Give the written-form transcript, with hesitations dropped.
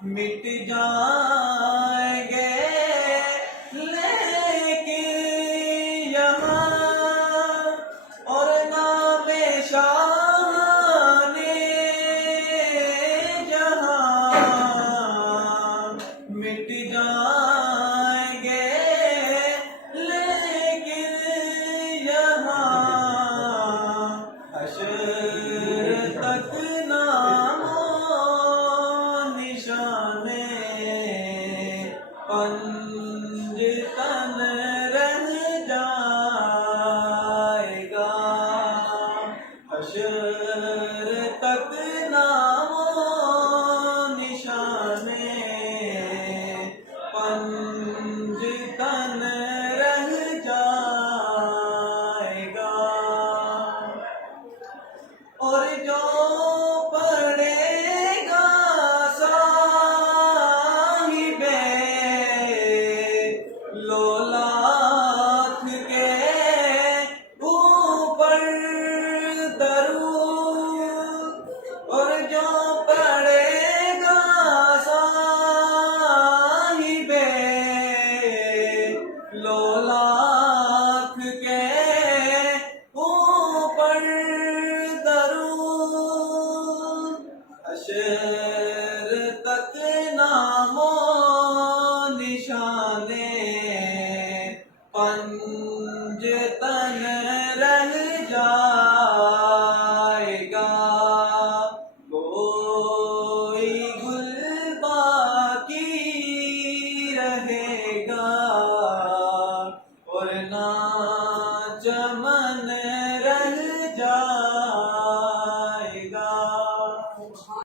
مٹ جائیں گے لیکن یہاں، اور نام شان جہاں مٹ جائیں گے لیکن یہاں حشر تک نام و نشانے پنج تن رہ جائے گا، حشر تک نام و نشانے پنج تن رہ جائے گا، اور جو پڑے گا صاحب لولاک کے اوپر درود، اور جو پڑے گا صاحب لولاک کے اوپر درود، حشر تک نام و